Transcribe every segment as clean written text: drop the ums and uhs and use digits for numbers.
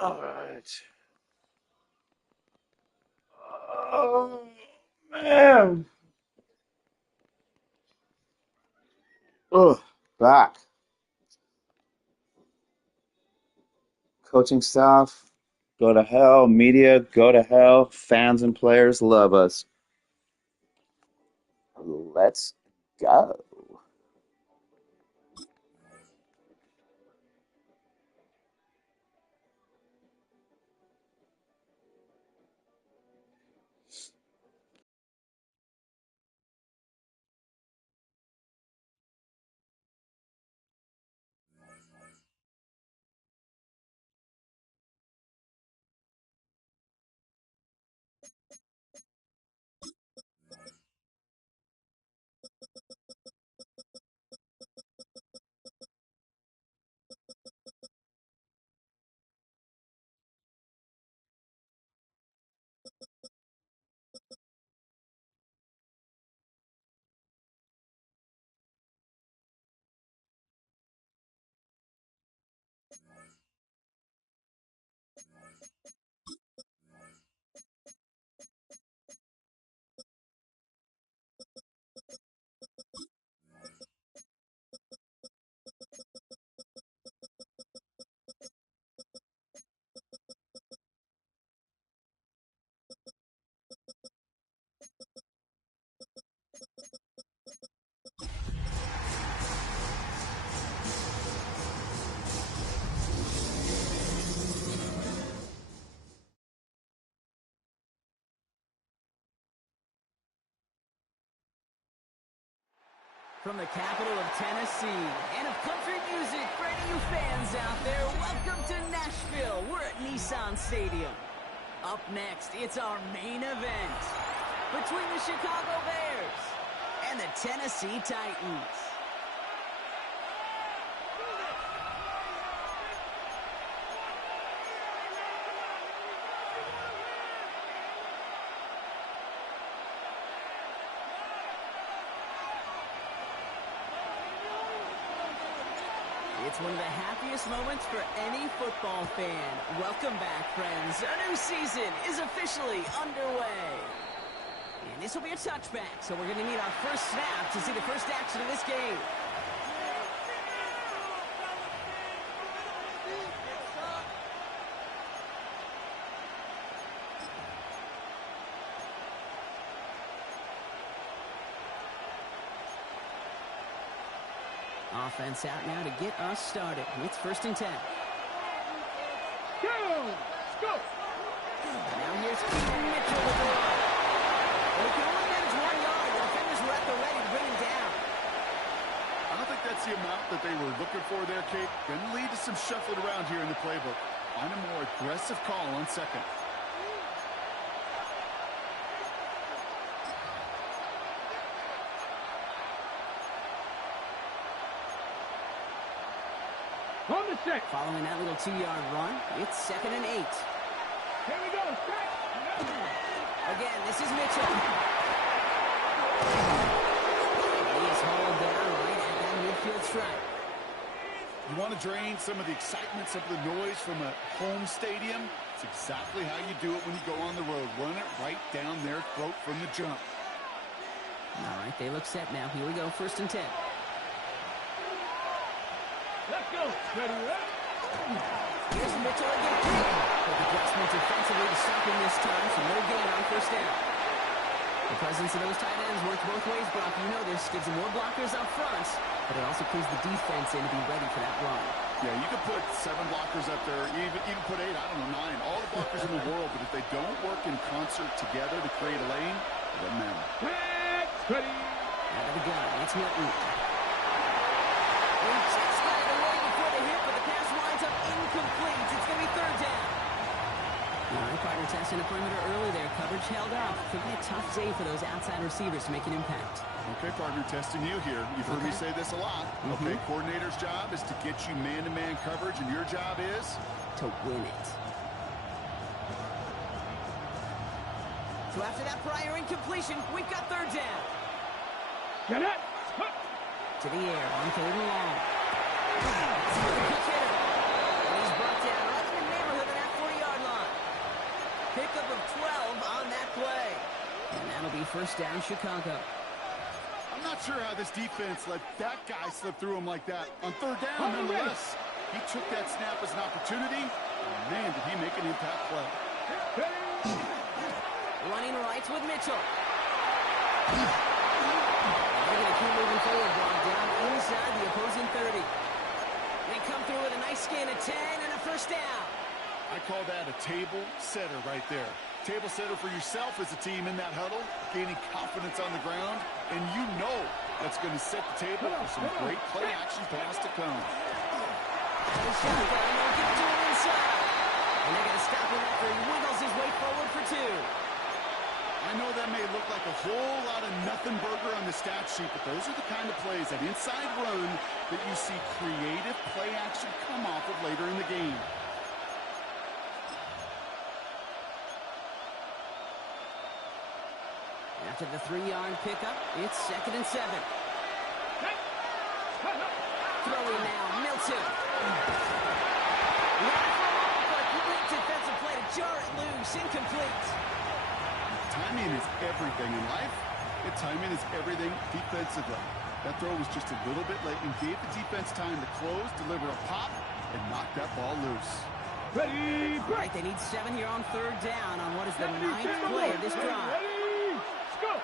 All right. Oh, man. Oh, back. Coaching staff, go to hell. Media, go to hell. Fans and players love us. Let's go. From the capital of Tennessee and of country music for any of you fans out there, welcome to Nashville. We're at Nissan Stadium. Up next, it's our main event between the Chicago Bears and the Tennessee Titans. It's one of the happiest moments for any football fan. Welcome back, friends. Our new season is officially underway. And this will be a touchback, so we're going to need our first snap to see the first action of this game. Offense out now to get us started. It's 1st and 10. Go! Now here's Keaton Mitchell with the ball. Well, he can only manage 1 yard. The defenders were at the ready to bring him down. I don't think that's the amount that they were looking for there, Kate. Going to lead to some shuffling around here in the playbook. Find a more aggressive call on second. On the set. Following that little 2-yard run, it's 2nd and 8. Here we go. Strike. Again, this is Mitchell. He's hauled down right at that midfield stripe. You want to drain some of the excitement, some of the noise from a home stadium? It's exactly how you do it when you go on the road. Run it right down their throat from the jump. All right, they look set now. Here we go, 1st and 10. Let's go. Ready, right? Here's Mitchell again. Quick adjustment defensively to stop him this time, so no gain on 1st down. The presence of those tight ends works both ways, Brock. You know this. Gives them more blockers up front, but it also clues the defense in to be ready for that run. Yeah, you could put 7 blockers up there, even put 8, I don't know, 9. All the blockers in the world, but if they don't work in concert together to create a lane, it doesn't matter. Ready. Out of the gun, it's Milton. He just got it away before the hit, but the pass in the perimeter early there. Coverage held up. Could be a tough day for those outside receivers to make an impact. Okay, partner, testing you here. You've heard me say this a lot. Okay, coordinator's job is to get you man-to-man coverage, and your job is? To win it. So after that prior incompletion, we've got third down. Get it. To the air on third and long. Quick hitter. And he's brought down right in the neighborhood of that 40-yard line. Pickup of 12 on that play. And that'll be first down, Chicago. I'm not sure how this defense let that guy slip through him like that. On third down, nonetheless. He took that snap as an opportunity. And man, did he make an impact play. Running right with Mitchell. They're going to keep moving forward, brought down inside the opposing 30. They come through with a nice gain of 10 and a first down. I call that a table setter right there. Table setter for yourself as a team in that huddle, gaining confidence on the ground, and you know that's going to set the table for some great play action pass to come. And shotgun, they'll get to him inside. And they're going to stop him after he wiggles his way forward for 2. I know that may look like a whole lot of nothing burger on the stat sheet, but those are the kind of plays, that inside run, that you see creative play action come off of later in the game. After the 3-yard pickup, it's 2nd and 7. Throwing now, Milton. Not for a moment, but a great defensive play to jar it loose, incomplete. Timing is everything in life, and timing is everything defensively. That throw was just a little bit late and gave the defense time to close, deliver a pop, and knock that ball loose. Ready, All right, they need 7 here on third down on what is the 9th play of this drive. Ready, go.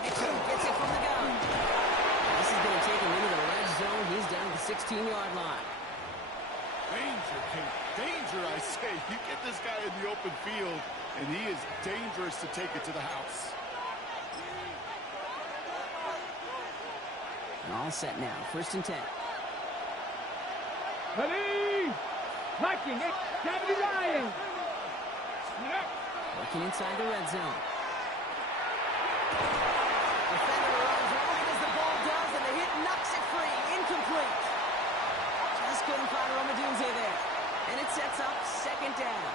Mitchell gets it from the gun. This is going to take him into the red zone. He's down to the 16-yard line. Danger, Kate. Danger, I say. You get this guy in the open field, and he is dangerous to take it to the house. And all set now. 1st and 10. Ready, blocking it, Gravity Ryan. Working inside the red zone. Defender runs right as the ball does, and the hit knocks it free. Incomplete. Just couldn't find Romadunze there. And it sets up 2nd down.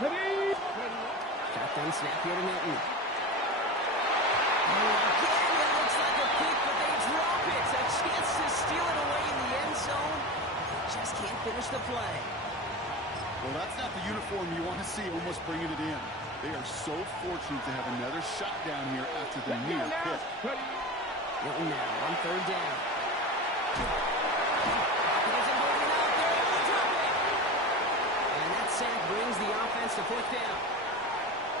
Ready, Shotgun snap here to Milton. Again, it looks like a pick, but they drop it. A chance to steal it away in the end zone. Just can't finish the play. Well, that's not the uniform you want to see almost bringing it in. They are so fortunate to have another shot down here after the near pick. Milton now on 3rd down. There's a movement out there. Able to drop it. And that sack brings the offense to 4th down.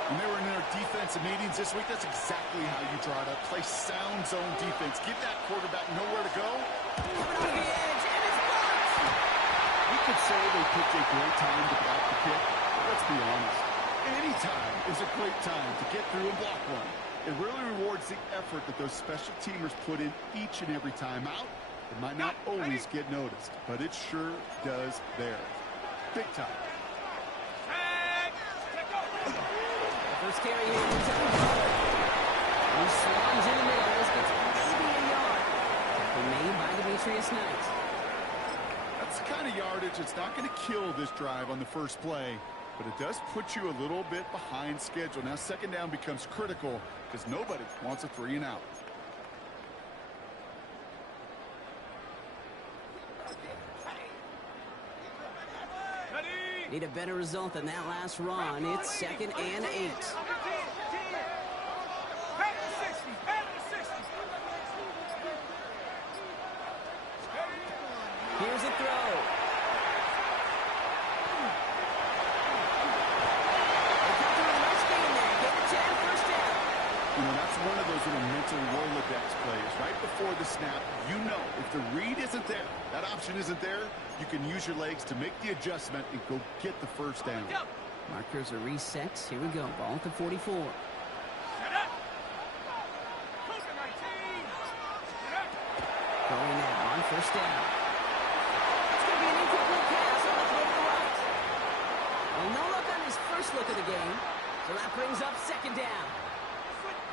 When they were in their defensive meetings this week, that's exactly how you draw it up. Play sound zone defense. Give that quarterback nowhere to go. Coming off the edge, and it's blocked. You could say they picked a great time to block the kick, but let's be honest. Any time is a great time to get through and block one. It really rewards the effort that those special teamers put in each and every time out. It might not always get noticed, but it sure does there. Big time. First carry here from Tony Pollard. He swarms in the middle. This gets maybe a yard. Tackle made by Demetrius Knight. That's the kind of yardage that's not going to kill this drive on the first play, but it does put you a little bit behind schedule. Now 2nd down becomes critical because nobody wants a 3 and out. Need a better result than that last run. It's 2nd and 8. Here's a throw. You know, that's one of those little mental Rolodex plays. Right before the snap, you know if the read isn't there, that option isn't there, you can use your legs to make the adjustment and go get the first down. Markers are reset. Here we go. Ball at the 44. Going now on 1st down. It's going to be an incomplete pass on the look of the game. So that brings up second down.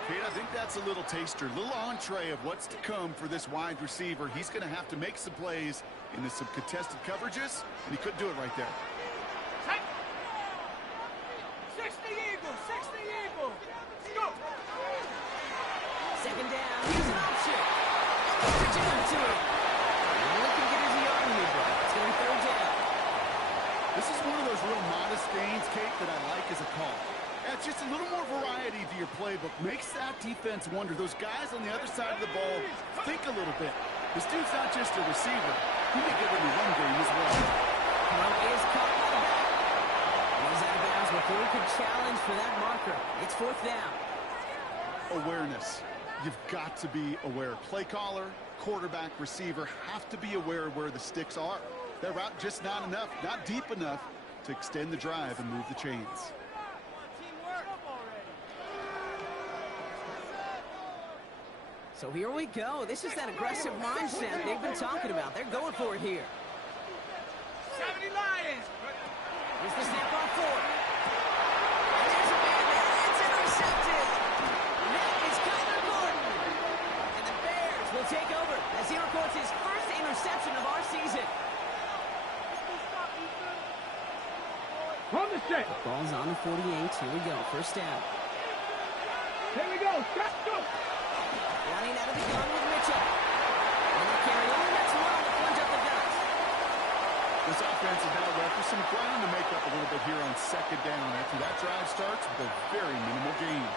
Kate, I think that's a little taster, a little entree of what's to come for this wide receiver. He's going to have to make some plays into some contested coverages, and he couldn't do it right there. 60 Eagles, 60 Eagles. Let's go. Second down. Here's an option. Pitch it out to him. Only can get his yard mover. It's going to be third down. This is one of those real modest gains, Kate, that I like as a call. That's just a little more variety to your playbook. Makes that defense wonder. Those guys on the other side of the ball think a little bit. This dude's not just a receiver. He may get in the run game as well. Punt is caught by the back. And he's out of bounds before he could challenge for that marker. It's fourth down. Awareness. You've got to be aware. Play caller, quarterback, receiver have to be aware of where the sticks are. That route just not enough, not deep enough to extend the drive and move the chains. So here we go. This is that aggressive mindset they've been talking about. They're going for it here. 70 Lions. Here's the snap on four. And there's a man there. It's intercepted. That is Kyler Gordon. And the Bears will take over as he records his first interception of our season. Run the set. Ball's on the 48. Here we go. First down. Here we go. Let's go. Running out of the gun with Mitchell. And they carry on. That's one to plunge up the guts. This offense is now left with some ground to make up a little bit here on second down after that drive starts with a very minimal gain.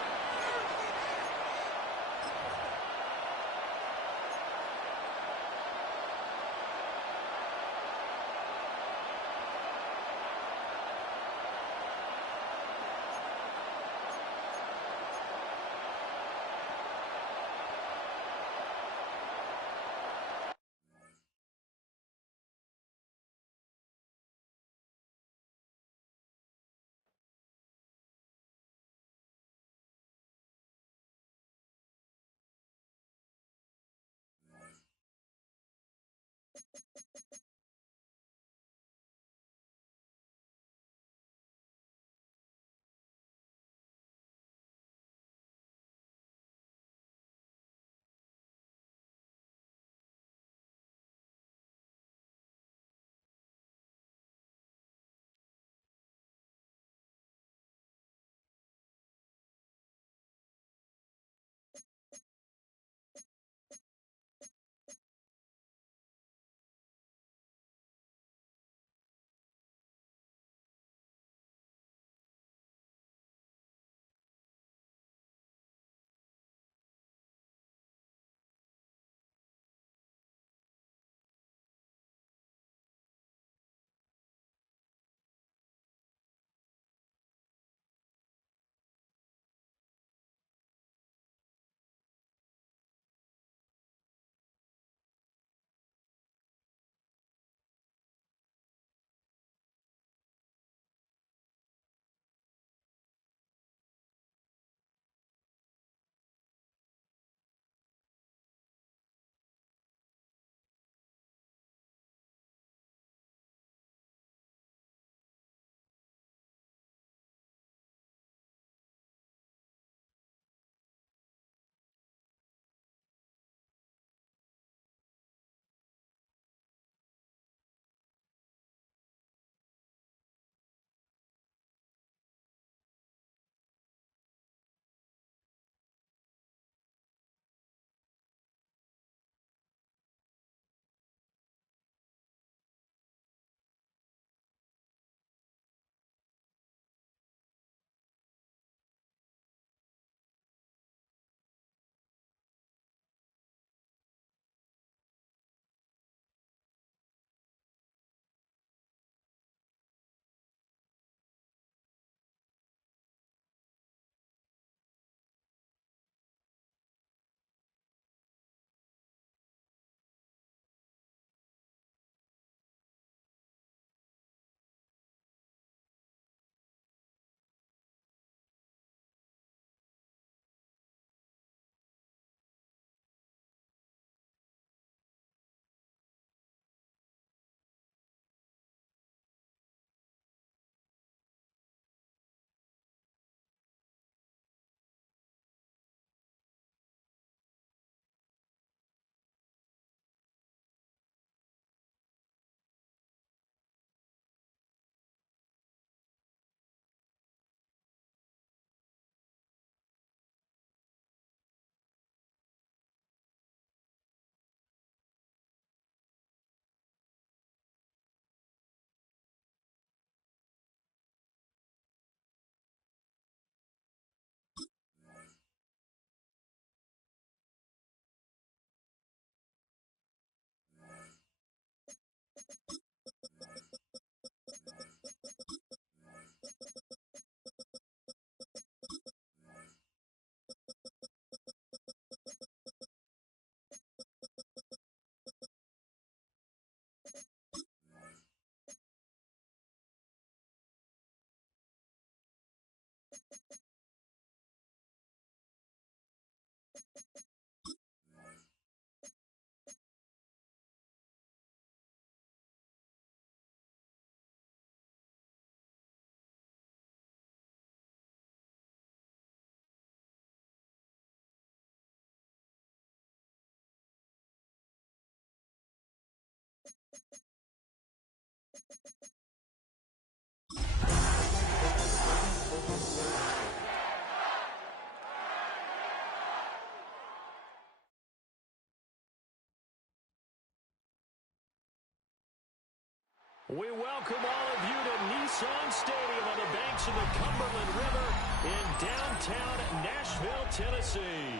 We welcome all of you to Nissan Stadium on the banks of the Cumberland River in downtown Nashville, Tennessee.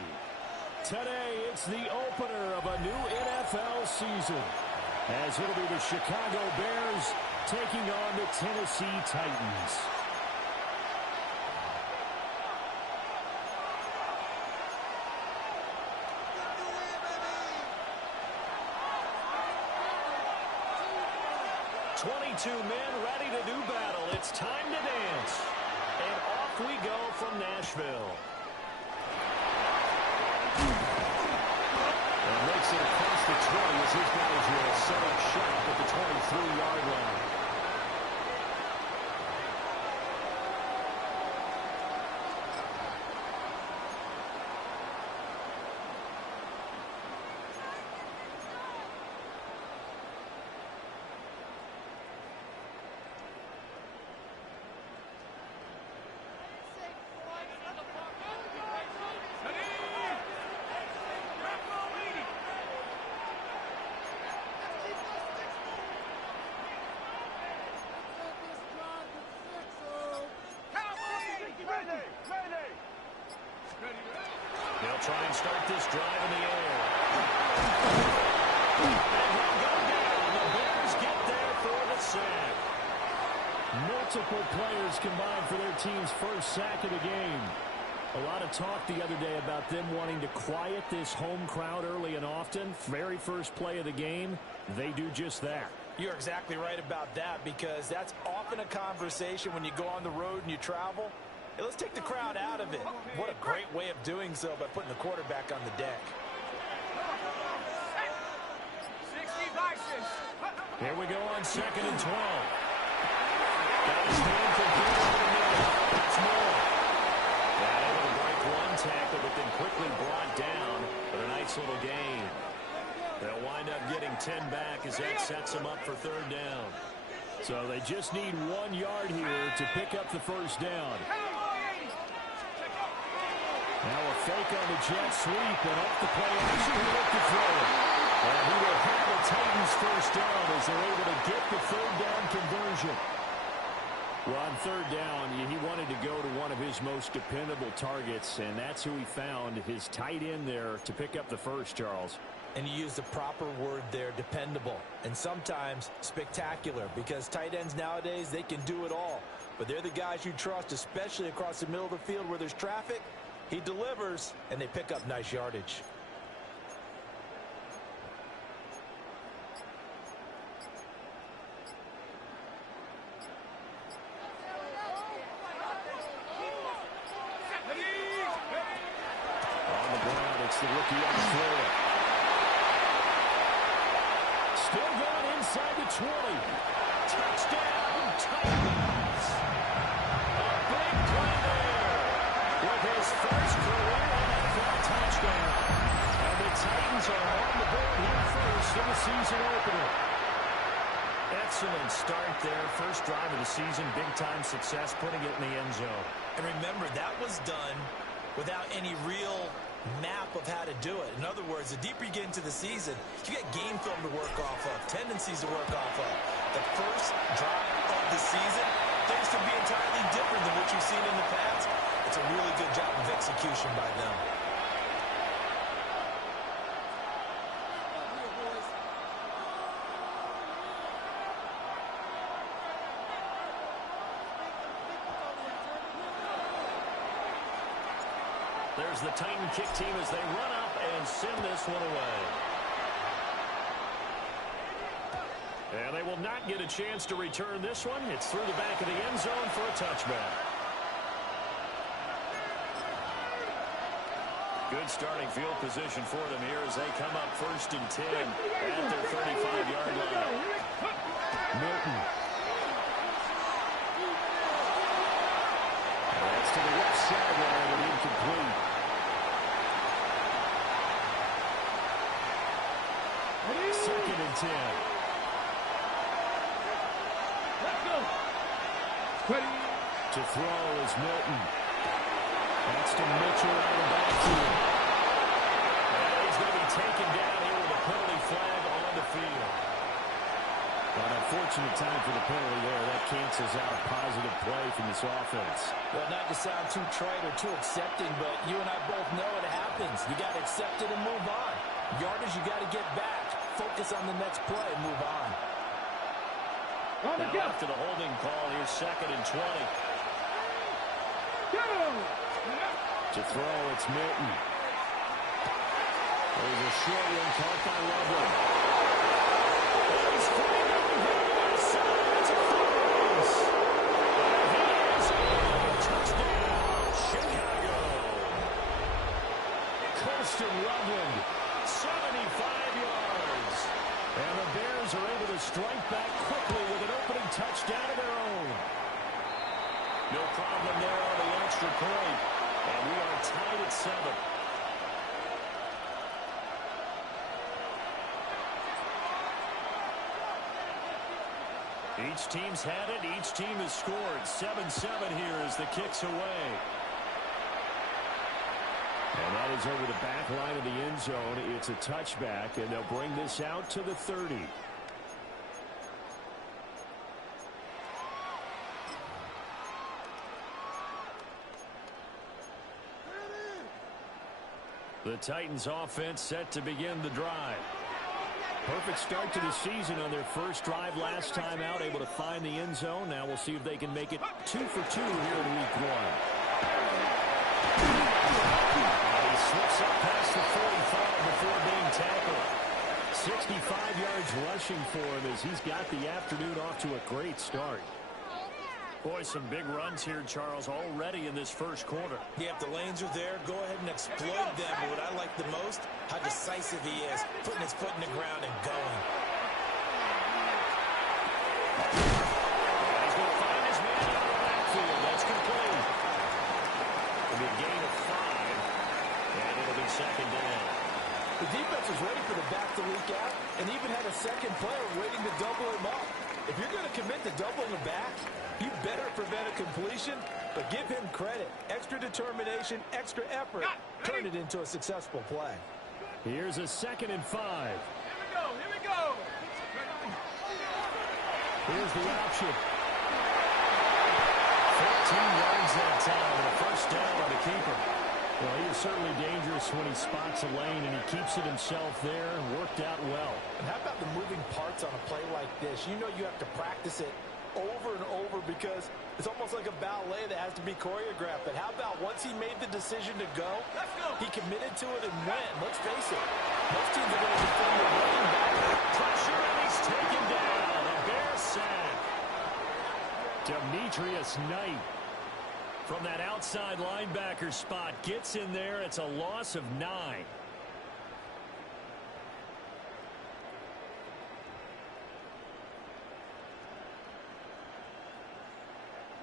Today, it's the opener of a new NFL season, as it'll be the Chicago Bears taking on the Tennessee Titans. Two men ready to do battle. It's time to dance. And off we go from Nashville. And makes it across the 20 as his guys will set up shop at the 23-yard line. They'll try and start this drive in the air. And he'll go down. The Bears get there for the sack. Multiple players combined for their team's first sack of the game. A lot of talk the other day about them wanting to quiet this home crowd early and often. Very first play of the game, they do just that. You're exactly right about that, because that's often a conversation when you go on the road and you travel. Hey, let's take the crowd out of it. What a great way of doing so by putting the quarterback on the deck. 60 vices. Here we go on 2nd and 12. Got his hand complete over the middle. That's more. Able to break one tackle, but then quickly brought down. But a nice little gain. They'll wind up getting 10 back as that sets them up for 3rd down. So they just need 1 yard here to pick up the first down. Now a fake on the jet sweep, and up the play action, he looked to throw it. And he will have the Titans first down as they're able to get the 3rd down conversion. Well, on 3rd down, he wanted to go to one of his most dependable targets, and that's who he found, his tight end there, to pick up the first, Charles. And you use the proper word there, dependable, and sometimes spectacular, because tight ends nowadays, they can do it all. But they're the guys you trust, especially across the middle of the field where there's traffic. He delivers, and they pick up nice yardage. On the ground, it's the rookie on the floor. Still going inside the 20. Touchdown, Titans. A big play there with his first career NFL touchdown. And the Titans are on the board here first in the season opener. Excellent start there. First drive of the season, big-time success, putting it in the end zone. And remember, that was done without any real map of how to do it. In other words, the deeper you get into the season, you get game film to work off of, tendencies to work off of. The first drive of the season, things could be entirely different than what you've seen in the past. It's a really good job of execution by them. There's the Titan kick team as they run up and send this one away. And they will not get a chance to return this one. It's through the back of the end zone for a touchback. Good starting field position for them here as they come up 1st and 10 at their 35-yard line. Milton. That's to the left sideline and incomplete. Second and 10. Let's go. To throw is Milton. That's to Mitchell out of the backfield. And he's going to be taken down here with a penalty flag on the field. An unfortunate time for the penalty there. That cancels out a positive play from this offense. Well, not to sound too trite or too accepting, but you and I both know it happens. You got to accept it and move on. Yardage, you got to get back. Focus on the next play and move on. Now after the holding call, here's 2nd and 20. To throw, it's Milton. There's a short one caught by Loveland. He's flying up and down the outside to Flores. He is in. Touchdown, Chicago. Colston Loveland, 75 yards. And the Bears are able to strike back quickly with an opening touchdown of their own. No problem there on the extra point. And we are tied at 7. Each team's had it. Each team has scored. 7-7 here as the kick's away. And that is over the back line of the end zone. It's a touchback, and they'll bring this out to the 30. The Titans offense set to begin the drive. Perfect start to the season on their first drive last time out, able to find the end zone. Now we'll see if they can make it 2 for 2 here in week 1. He slips up past the 45 before being tackled. 65 yards rushing for him as he's got the afternoon off to a great start. Boy, some big runs here, Charles, already in this first quarter. Yeah, if the lanes are there, go ahead and exploit them. But what I like the most, how decisive he is, putting his foot in the ground and going. He's going to find his man out of the backfield. That's complete. It'll be a gain of 5, and it'll be 2nd down. The defense was ready for the back-to-leak out and even had a second player waiting to double him up. If you're going to commit to doubling him back, you better prevent a completion, but give him credit. Extra determination, extra effort, turn it into a successful play. Here's a 2nd and 5. Here we go. Here's the option. 14 yards that time, and a first down on the keeper. Well, he is certainly dangerous when he spots a lane, and he keeps it himself there and worked out well. And how about the moving parts on a play like this? You know you have to practice it over and over because it's almost like a ballet that has to be choreographed. But how about once he made the decision to go, he committed to it and went. Let's face it, most teams are going to defend the running back. Pressure, and he's taken down. A Bear sack. Demetrius Knight from that outside linebacker spot gets in there. It's a loss of 9.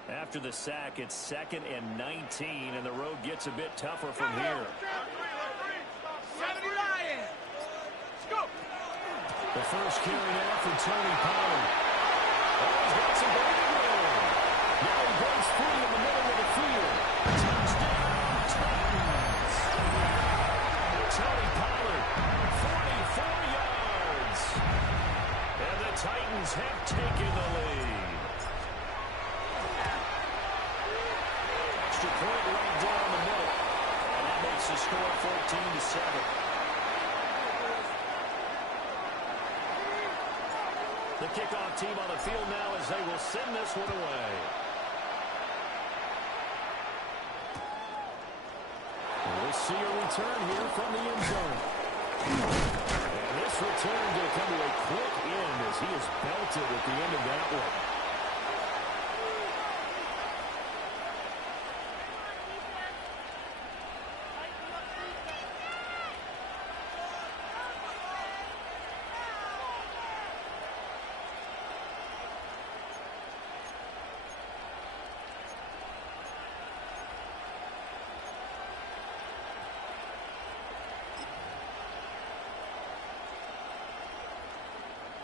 After the sack, it's 2nd and 19, and the road gets a bit tougher from here. The first carry now for Tony Pollard. Oh, he's got some breathing room. Now he breaks free in the middle of the field. Touchdown, Titans. Tony Pollard, 44 yards. And the Titans have taken the lead. Extra point right down the middle. And that makes the score 14-7. The kickoff team on the field now as they will send this one away. We'll see a return here from the end zone. And this return going to come to a quick end as he is belted at the end of that one.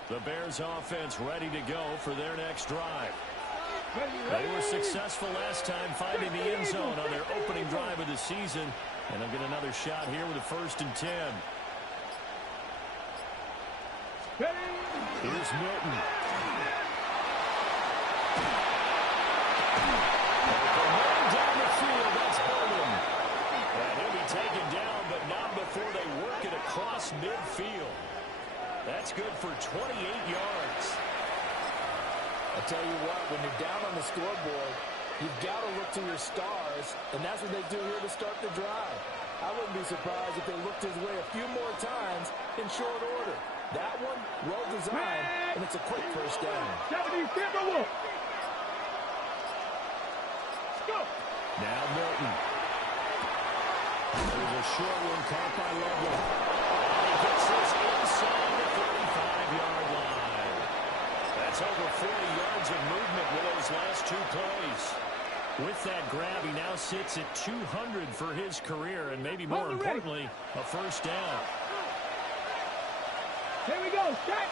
The Bears offense ready to go for their next drive. They were successful last time finding the end zone on their opening drive of the season. And they'll get another shot here with a 1st and 10. Here's Milton. 28 yards. I tell you what, when you're down on the scoreboard, you've got to look to your stars, and that's what they do here to start the drive. I wouldn't be surprised if they looked his way a few more times in short order. That one, well designed, and it's a quick first down. Now Milton. There's a short one caught by Lovely. And he gets this inside the 35-yard line. That's over 40 yards of movement with those last two plays. With that grab, he now sits at 200 for his career, and maybe more importantly, a first down. Here we go, set.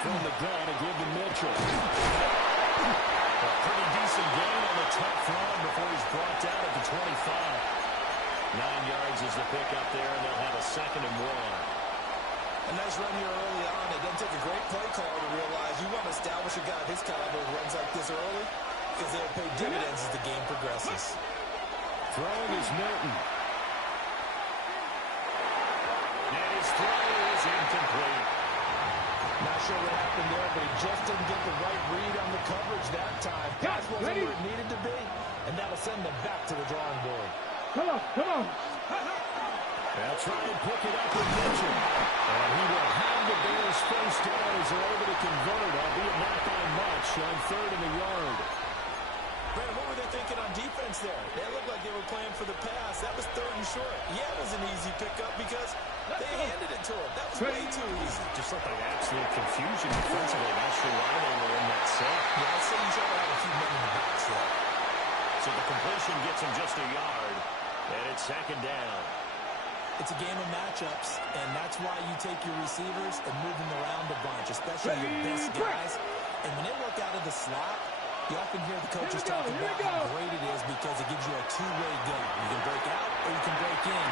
From the gun to give to Mitchell. A pretty decent gain on the tough run before he's brought down at the 25. 9 yards is the pickup there, and they'll have a 2nd and 1. A nice run here early on. It doesn't take a great play call to realize you want to establish a guy of his caliber who runs like this early, because they'll pay dividends as the game progresses. Throwing is Milton. And his throw is incomplete. Not sure what happened there, but he just didn't get the right read on the coverage that time. Pass wasn't where it needed to be, and that'll send them back to the drawing board. Come on, come on. They'll try and pick it up with Mitchell. And he will have the Bears first down as they're able to convert, albeit not by much, on 3rd and a yard. Brandon, what were they thinking on defense there? They looked like they were playing for the pass. That was 3rd and short. Yeah, it was an easy pickup because they handed it to him. That was way too easy. Just looked like absolute confusion defensively. Not sure why they were in that set. Yeah, I'd say you try to have a few men in the box there. So the completion gets him just a yard, and it's 2nd down. It's a game of matchups, and that's why you take your receivers and move them around a bunch, especially your best guys. And when they work out of the slot, you often hear the coaches talk about how great it is because it gives you a two-way go. You can break out or you can break in.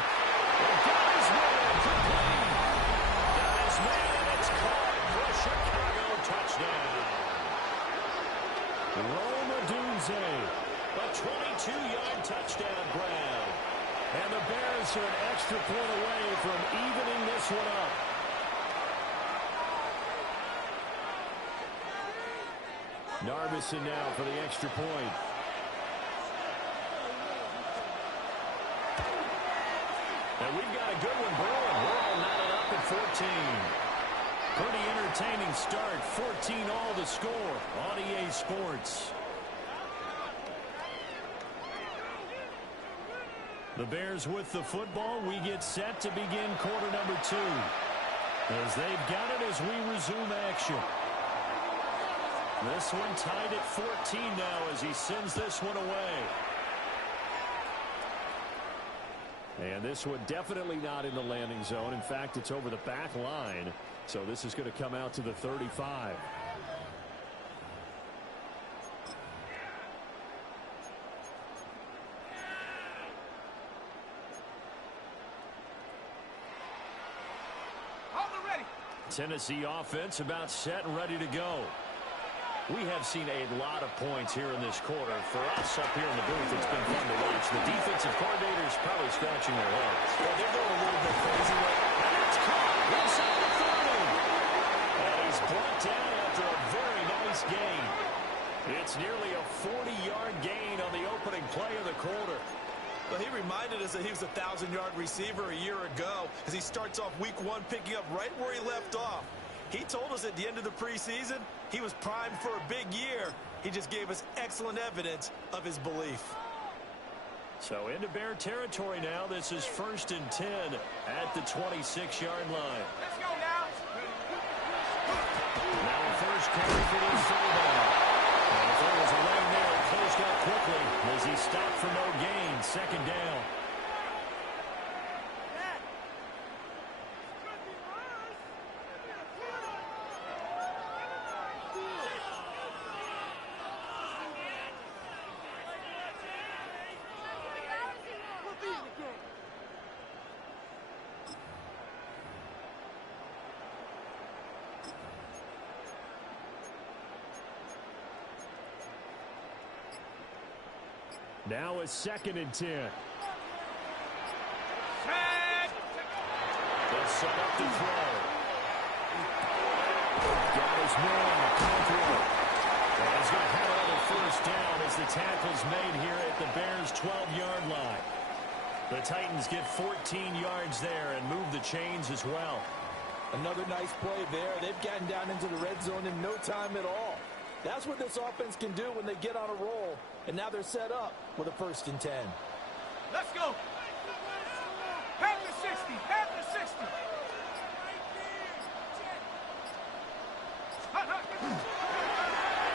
Got his man, complete. Got his man, and it's caught for a Chicago touchdown. Roma Dunze, a 22-yard touchdown grab. And the Bears are an extra point away from evening this one up. Narbison now for the extra point. And we've got a good one brewing. We're all knotted up at 14. Pretty entertaining start. 14 all to score on EA Sports. The Bears with the football. We get set to begin quarter number 2. As they've got it as we resume action. This one tied at 14 now as he sends this one away. And this one definitely not in the landing zone. In fact, it's over the back line. So this is going to come out to the 35. Tennessee offense about set and ready to go. We have seen a lot of points here in this quarter. For us up here in the booth, it's been fun to watch. The defensive coordinators probably scratching their heads. Yeah, they're going a little bit crazy. And it's caught inside the 30. And he's brought down after a very nice gain. It's nearly a 40-yard gain on the opening play of the quarter. Well, he reminded us that he was a 1,000-yard receiver a year ago as he starts off week 1 picking up right where he left off. He told us at the end of the preseason he was primed for a big year. He just gave us excellent evidence of his belief. So into Bear territory now. This is 1st and 10 at the 26-yard line. Let's go now. Now first carry for this fullback. And if there was a lane there, it closed up quickly as he stopped for no gain. 2nd down. Now a 2nd and 10. They'll set up to throw. Got his man coming through. And he's going to have another first down as the tackle's made here at the Bears' 12-yard line. The Titans get 14 yards there and move the chains as well. Another nice play there. They've gotten down into the red zone in no time at all. That's what this offense can do when they get on a roll. And now they're set up with a 1st and 10. Let's go. Pat the 60. Pat the 60.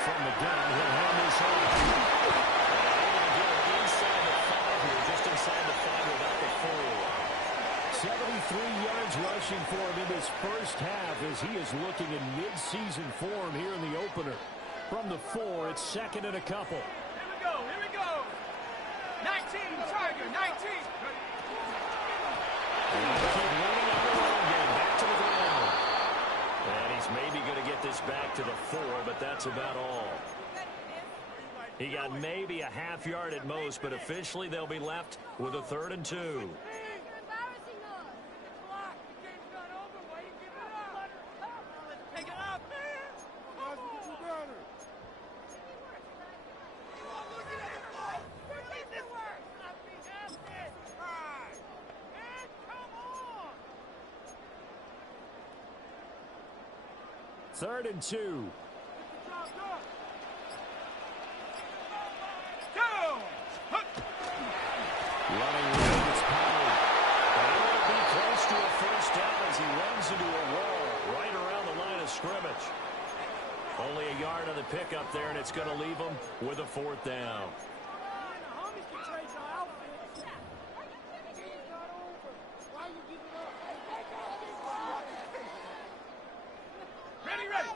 From the gun, he'll hand this off. And able to get it inside the 5 here, just inside the 5 without the 4. 73 yards rushing for him in this first half as he is looking in mid-season form here in the opener. From the 4, it's 2nd and a couple. Here we go. Here we go. 19, Tiger, 19. And they keep running on the run game, back to the ground. And he's maybe going to get this back to the 4, but that's about all. He got maybe a half yard at most, but officially they'll be left with a 3rd and 2. Third and 2. Running with its power. And it will be close to a first down as he runs into a wall right around the line of scrimmage. Only a yard on the pickup there, and it's going to leave him with a 4th down. Ready, ready.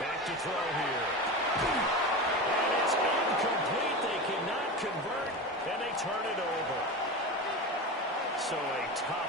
Back to throw here. And it's incomplete. They cannot convert, and they turn it over. So a top.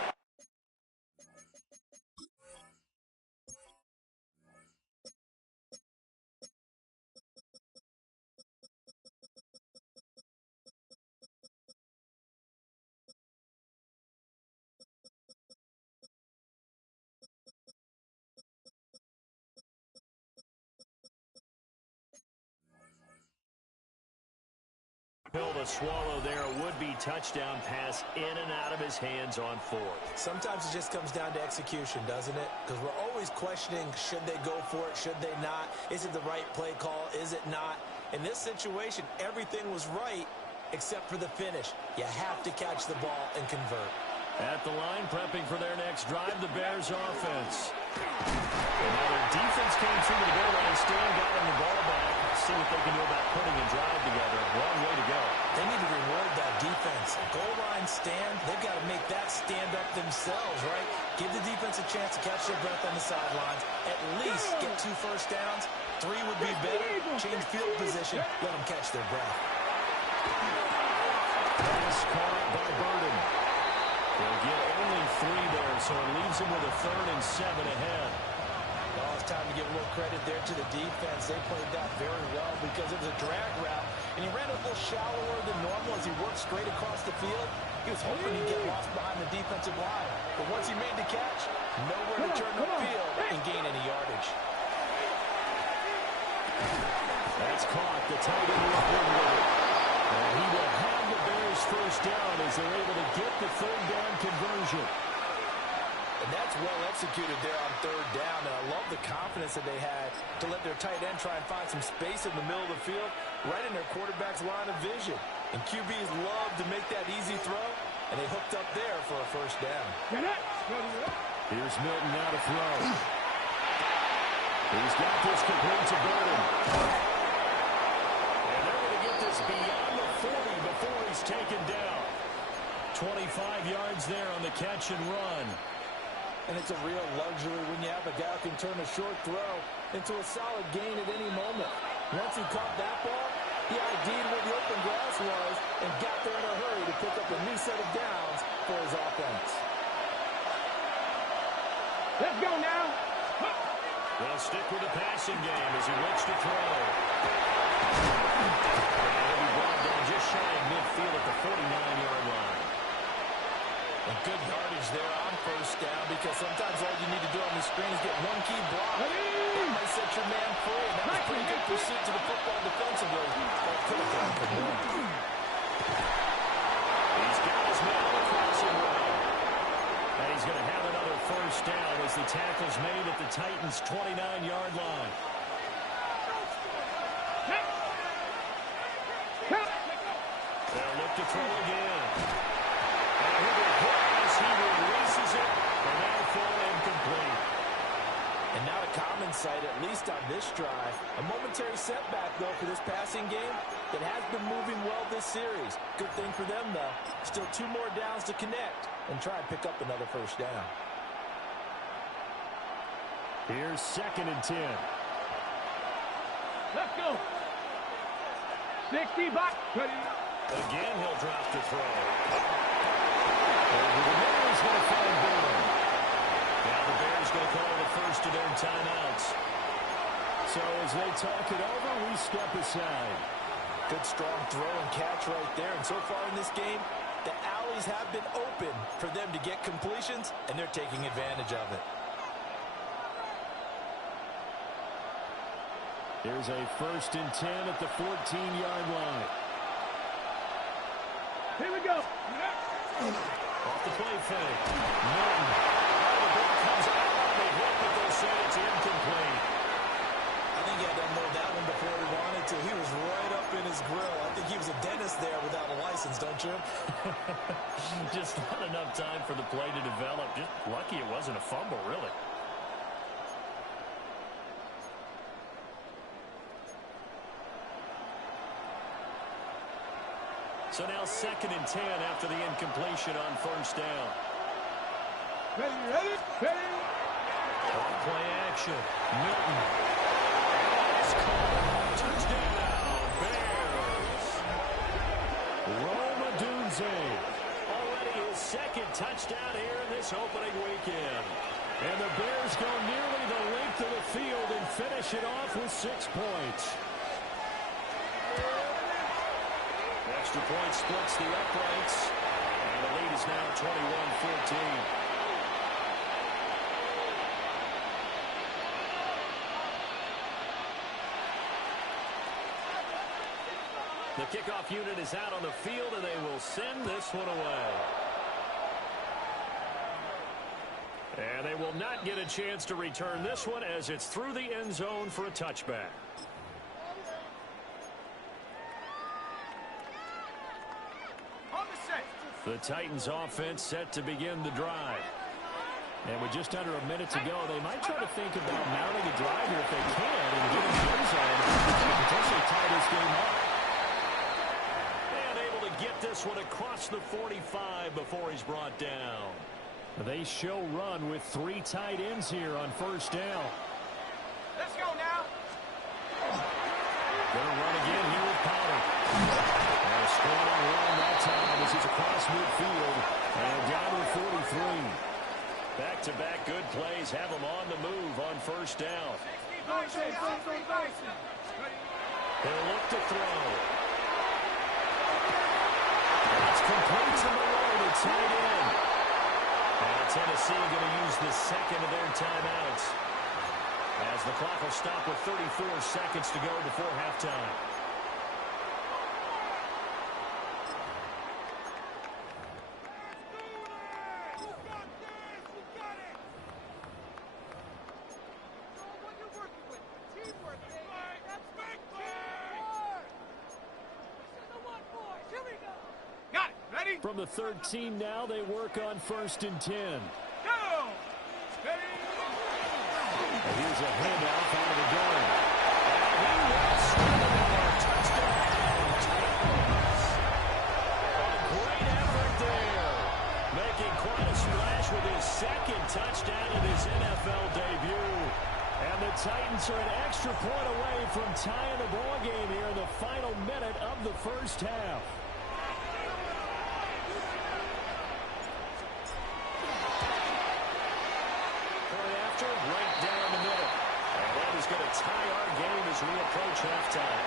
Pill to swallow there, a would-be touchdown pass in and out of his hands on 4th. Sometimes it just comes down to execution, doesn't it? Because we're always questioning, should they go for it, should they not? Is it the right play call, is it not? In this situation, everything was right except for the finish. You have to catch the ball and convert. At the line, prepping for their next drive, the Bears offense. And now their defense came through to the goal line stand, got them the ball back. See what they can do about putting a drive together. Long way to go. They need to reward that defense. Goal line stand, they've got to make that stand up themselves, right? Give the defense a chance to catch their breath on the sidelines. At least get 2 first downs. 3 would be better. Change field position. Let them catch their breath. Pass caught by Burden. They'll get only 3 there, so it leaves them with a 3rd and 7 ahead. Now it's time to give a little credit there to the defense. They played that very well because it was a drag route, and he ran a little shallower than normal as he worked straight across the field. He was hoping he'd get lost behind the defensive line, but once he made the catch, nowhere to turn upfield and gain any yardage. That's caught. The tight end will win with it. And he will have the Bears first down as they're able to get the 3rd down conversion. And that's well executed there on 3rd down. And I love the confidence that they had to let their tight end try and find some space in the middle of the field, right in their quarterback's line of vision. And QBs love to make that easy throw, and they hooked up there for a first down. Here's Milton now to throw. He's got this complete to Burden. And they're going to get this beyond the 40 before he's taken down. 25 yards there on the catch and run. And it's a real luxury when you have a guy who can turn a short throw into a solid gain at any moment. Once he caught that ball, he ID'd where the open grass was and got there in a hurry to pick up a new set of downs for his offense. Let's go now. They'll stick with the passing game as he looks to throw. And he'll be brought down just shy of midfield at the 49-yard line. And good yardage there on first down, because sometimes all you need to do on the screen is get one key block. That might set your man free. That was pretty good pursuit to the football defensively. That could have gone for more. He's got his man on the crossing route. And he's going to have another first down as the tackle's made at the Titans' 29-yard line. They'll look to throw again. And he'll be hit as he releases it. And now full incomplete. And not a common sight, at least on this drive. A momentary setback, though, for this passing game that has been moving well this series. Good thing for them, though. Still 2 more downs to connect and try and pick up another first down. Here's 2nd and 10. Let's go. 60 back. Ready. Again, he'll drop to throw. Over the middle, he's going to find Bourne. Now the Bears going to call the first of their timeouts. So as they talk it over, we step aside. Good strong throw and catch right there. And so far in this game, the alleys have been open for them to get completions, and they're taking advantage of it. Here's a 1st and 10 at the 14-yard line. Here we go. Off the play fake. Norton. The ball comes out on the hit, but they'll say it's incomplete. I think he had to unload that one before he wanted to. He was right up in his grill. I think he was a dentist there without a license, don't you? Just not enough time for the play to develop. Just lucky it wasn't a fumble, really. So now 2nd and 10 after the incompletion on first down. Ready. Play action. Milton. It's caught. Touchdown, Bears. Roma Dunze. Already his 2nd touchdown here in this opening weekend. And the Bears go nearly the length of the field and finish it off with 6 points. Extra point splits the uprights. And the lead is now 21-14. The kickoff unit is out on the field, and they will send this one away. And they will not get a chance to return this one as it's through the end zone for a touchback. The Titans offense set to begin the drive. And with just under a minute to go, they might try to think about mounting a drive here if they can and get in the end zone and potentially tie this game up. And able to get this one across the 45 before he's brought down. They show run with 3 tight ends here on first down. Let's go now. Gonna run again here with Pollard. And a strong run that time as he's across midfield. And down to 43. Back-to-back good plays have him on the move on first down. They'll look to throw. That's complete to Malone, the tight end. And Tennessee going to use the 2nd of their timeouts, as the clock will stop with 34 seconds to go before halftime. From the 13 now, they work on 1st and 10. Go! Here's a handoff out of the gun. And he will score. Touchdown, Titans. A great effort there. Making quite a splash with his 2nd touchdown in his NFL debut. And the Titans are an extra point away from tying the ball game here in the final minute of the first half. Right down the middle. And that is going to tie our game as we approach halftime.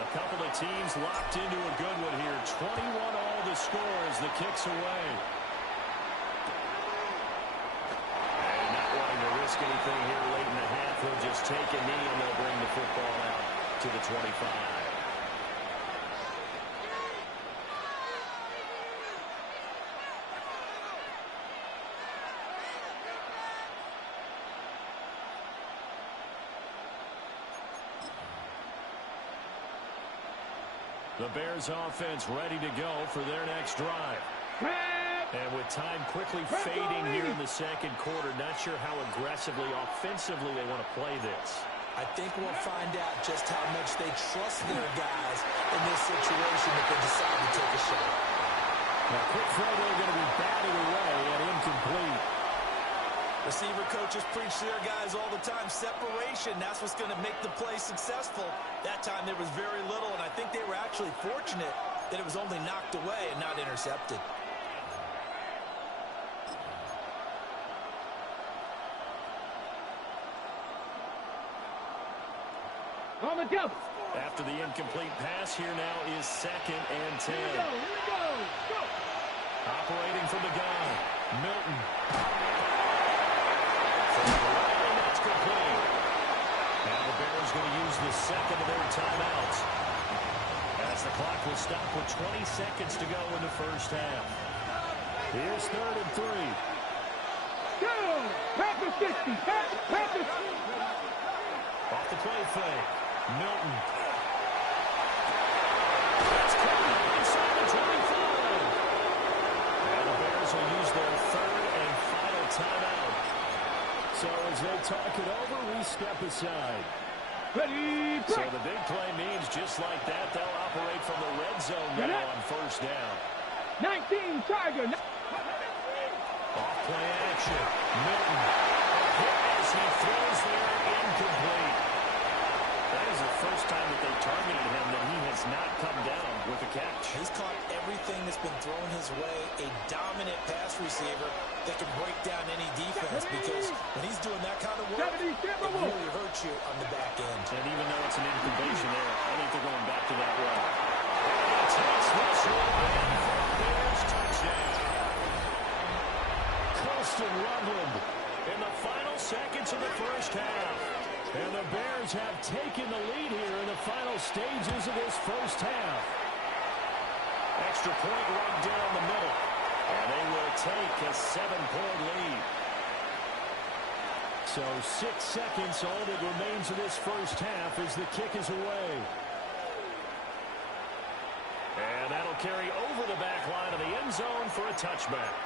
A couple of teams locked into a good one here. 21 all the score as the kick's away. And not wanting to risk anything here late in the half, he'll just take a knee and they'll bring the football out to the 25. The Bears offense ready to go for their next drive. And with time quickly fading here in the second quarter, not sure how aggressively, offensively they want to play this. I think we'll find out just how much they trust their guys in this situation if they decide to take a shot. Now, quick throw there going to be batted away and incomplete. Receiver coaches preach to their guys all the time. Separation, that's what's going to make the play successful. That time there was very little, and I think they were actually fortunate that it was only knocked away and not intercepted. On the jump. After the incomplete pass, here now is 2nd and 10. Here we go. Go. Operating from the gun, Milton. And that's complete. Now the Bears going to use the second of their timeouts, as the clock will stop with 20 seconds to go in the first half. Here's 3rd and 3. Go. Panther 60. Panther. Off the play fake. Milton. That's caught inside the 25. And the Bears will use their 3rd and final timeout. So as they talk it over, we step aside. Ready. So the big play means just like that, they'll operate from the red zone now on 1st down. 19 Tiger. Off play action. Milton. As he throws there, incomplete. That is the first time that they targeted him that he has not come down with a catch. He's caught everything that's been thrown his way. A dominant pass receiver that can break down any defense, because when he's doing that kind of work, it really hurts you on the back end. And even though it's an incubation there, I think they're going back to that run. And takes this one in for a Bears touchdown. Colston Loveland in the final seconds of the first half. And the Bears have taken the lead here in the final stages of this first half. Extra point right down the middle. And they will take a 7-point lead. So 6 seconds, all that remains of this first half as the kick is away. And that'll carry over the back line of the end zone for a touchback.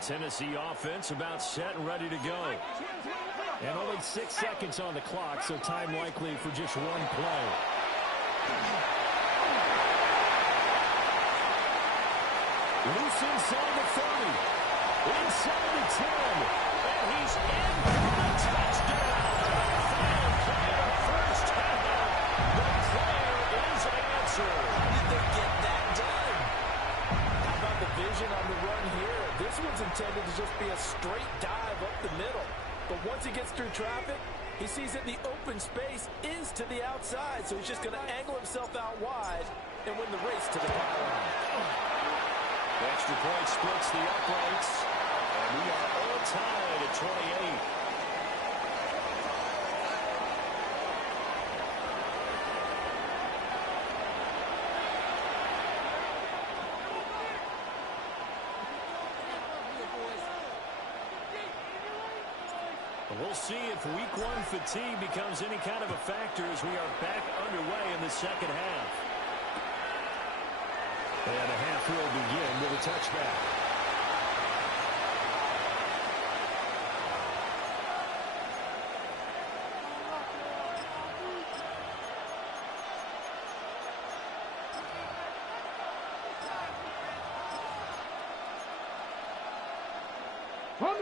Tennessee offense about set and ready to go. And only 6 seconds on the clock, so time likely for just one play. Loose inside the 30. Inside the 10. And he's in for the touchdown. Final play of the first half. The prayer is answered. How did they get that done? How about the vision on the run here? This one's intended to just be a straight dive up the middle. But once he gets through traffic, he sees that the open space is to the outside, so he's just going to angle himself out wide and win the race to the pylon. The extra point splits the uprights, and we are all tied at 28. We'll see if week 1 fatigue becomes any kind of a factor as we are back underway in the second half. And the half will begin with a touchback.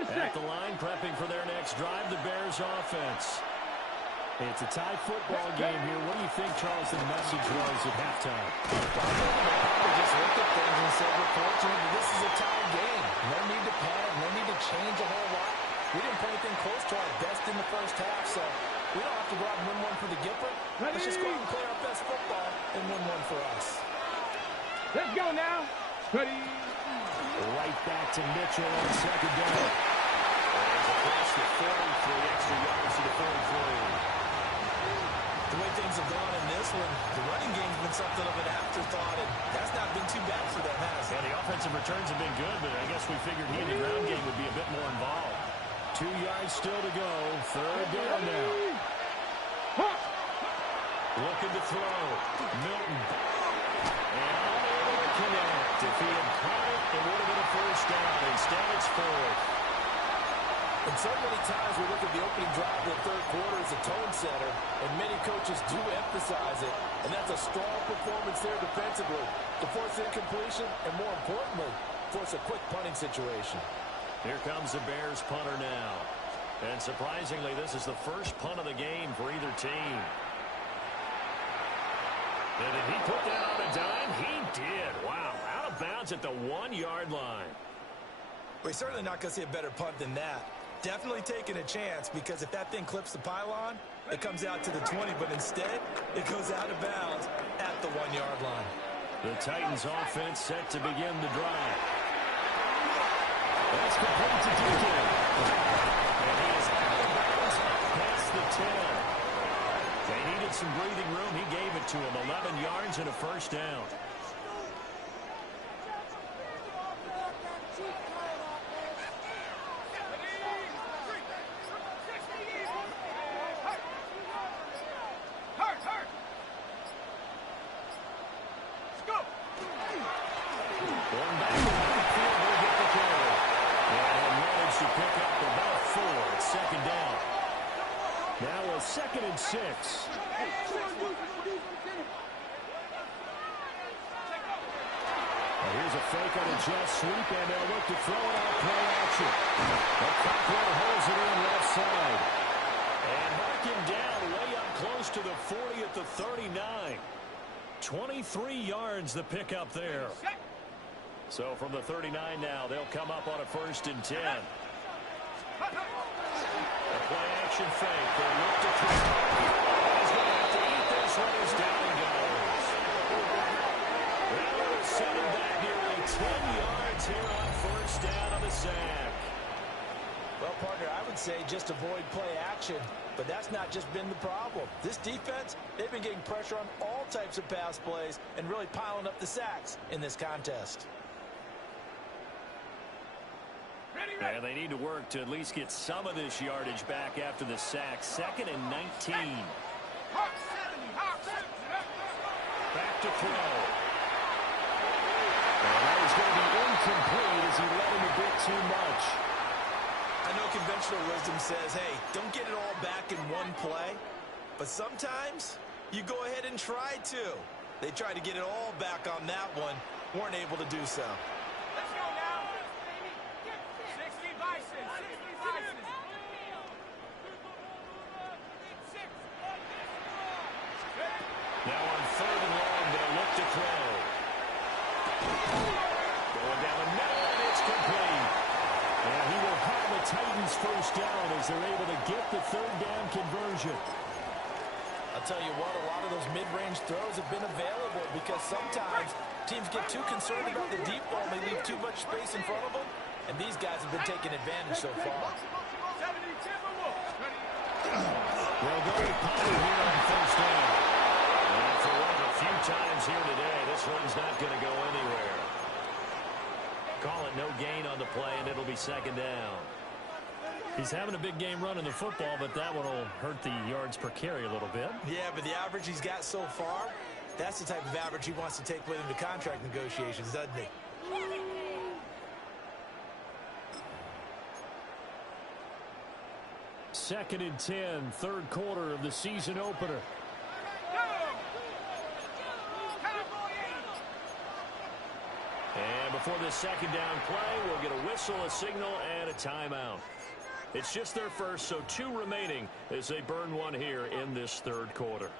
At the line, prepping for their next drive, the Bears offense. It's a tie football game here. What do you think, Charles, the message was at halftime? They just looked at things and said, we're fortunate that this is a tie game. No need to panic, no need to change a whole lot. We didn't play anything close to Let's go now. Ready. Right back to Mitchell on second down. There's across the 40 for the extra yards to the 43. The way things have gone in this one, the running game's been something of an afterthought, and that's not been too bad for them, has it? Yeah, the offensive returns have been good, but I guess we figured he in the ground game would be a bit more involved. 2 yards still to go. Third down now. Looking to throw. Milton. And unable to connect. If he had caught it, it would have been a first down. Instead, it's fourth. And so many times we look at the opening drive of the third quarter as a tone setter, and many coaches do emphasize it, and that's a strong performance there defensively to force incompletion and, more importantly, force a quick punting situation. Here comes the Bears punter now. And surprisingly, this is the first punt of the game for either team. And did he put that on a dime? He did. Wow, out of bounds at the 1-yard line. We're certainly not going to see a better punt than that. Definitely taking a chance, because if that thing clips the pylon, it comes out to the 20, but instead, it goes out of bounds at the 1-yard line. The Titans offense set to begin the drive. That's complete to Deacon. And he is out of bounds past the 10. They needed some breathing room. He gave it to him. 11 yards and a first down. Second and 6. Here's a fake on a jet sweep, and they'll look to throw it out, play action. Cockrell holds it in left side. And mark him down way up close to the 40 at the 39. 23 yards the pickup there. So from the 39 now, they'll come up on a 1st and 10. A play-action fake. They'll look to throw. He's going to have to eat this one as down he goes. Well, it'll set him back nearly 10 yards here on 1st down on the sack. Well, partner, I would say just avoid play action, but that's not just been the problem. This defense, they've been getting pressure on all types of pass plays and really piling up the sacks in this contest. And they need to work to at least get some of this yardage back after the sack. 2nd and 19. Back to throw. And that is going to be incomplete as he let him a bit too much. I know conventional wisdom says, hey, don't get it all back in one play. But sometimes you go ahead and try to. They tried to get it all back on that one. Weren't able to do so. Let's go now. 60 Bison. 60 Bison. Now on 3rd and long, they'll look to throw. Going down the middle, and it's complete. And he will have the Titans 1st down as they're able to get the 3rd down conversion. I'll tell you what, a lot of those mid-range throws have been available because sometimes teams get too concerned about the deep ball and they leave too much space in front of them, and these guys have been taking advantage so far. They'll go to Pollard here on 1st down. And for one of the few times here today, this one's not going to go anywhere. Call it no gain on the play, and it'll be 2nd down. He's having a big game running the football, but that one will hurt the yards per carry a little bit. Yeah, but the average he's got so far, that's the type of average he wants to take with him to contract negotiations, doesn't he? 2nd and 10, 3rd quarter of the season opener. And before the 2nd down play, we'll get a whistle, a signal, and a timeout. It's just their first, so 2 remaining as they burn one here in this 3rd quarter.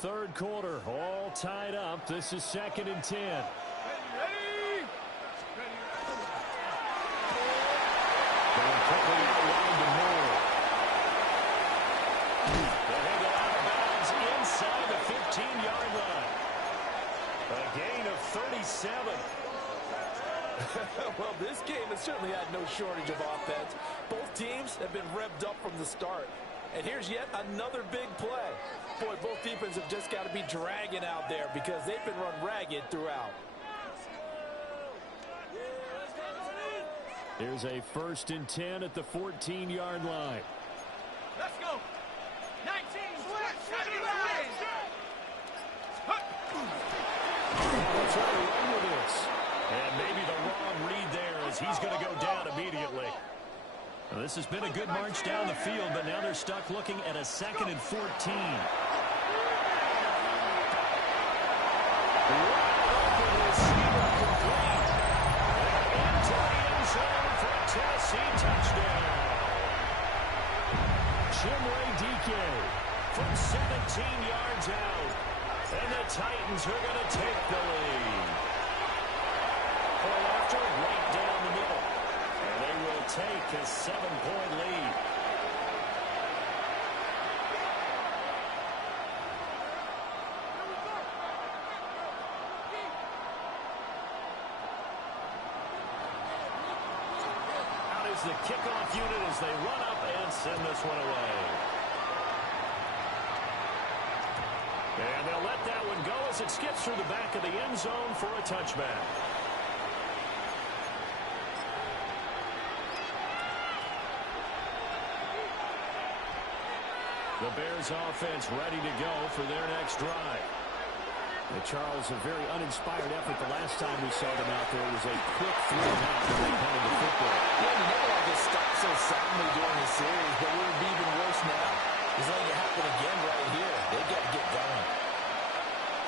Third quarter, all tied up. This is 2nd and 10. Ready? Going quickly out wide to Moore. They'll go out of bounds inside the 15-yard line. A gain of 37. Well, this game has certainly had no shortage of offense. Both teams have been revved up from the start. And here's yet another big play. Boy, both defenses have just got to be dragging out there because they've been run ragged throughout. Here's a 1st and 10 at the 14-yard line. Let's go. 19. Let's try to run with this. And maybe the wrong read there as he's going to go down immediately. Well, this has been a good march down the field, but now they're stuck looking at a 2nd and 14. Into the end zone for a Tennessee touchdown. Chimway DK from 17 yards out. And the Titans are going to take the lead. Pull after right down the middle. And they will take a 7-point lead. Out is the kickoff unit as they run up and send this one away. And they'll let that one go as it skips through the back of the end zone for a touchback. The Bears offense ready to go for their next drive. And Charles, a very uninspired effort the last time we saw them out there. It was a quick 3 and out when they punted the football. Yeah, you never like get stopped so soundly during the series, but what would be even worse now is letting it happen again right here. They've got to get going.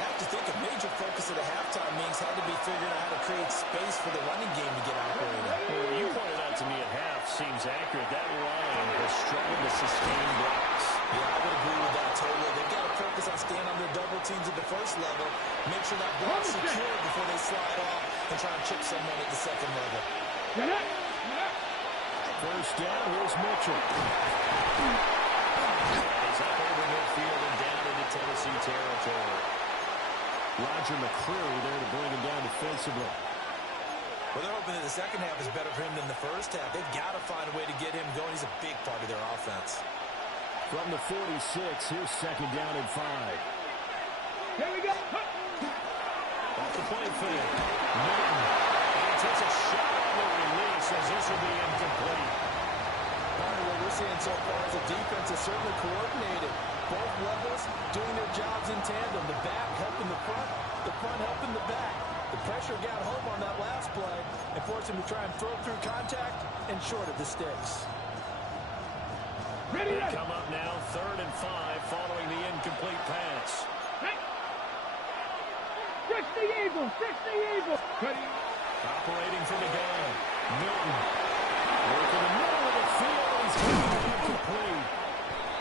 I have to think a major focus at the halftime means had to be figuring out how to create space for the running game to get operating. Well, you pointed out to me at half seems accurate. That line has struggled to sustain blocks. Yeah, I would agree with that totally. They've got to focus on staying on their double teams at the first level, make sure that block's secure before they slide off and try and chip someone at the second level. First down, here's Mitchell. He's up over midfield and down into Tennessee territory. Roger McCreary there to bring him down defensively. Well, they're hoping that the second half is better for him than the first half. They've got to find a way to get him going. He's a big part of their offense. From the 46, here's 2nd down and 5. Here we go. Off the play fake. Newton. And he takes a shot on the release as this will be incomplete. What we're seeing so far is the defense is certainly coordinated. Both levels doing their jobs in tandem. The back helping the front helping the back. The pressure got home on that last play and forced him to try and throw through contact and short of the sticks. They come up now 3rd and 5 following the incomplete pass. Fix the Eagles. Operating from the gun. Newton. Working the middle of the field. He's incomplete.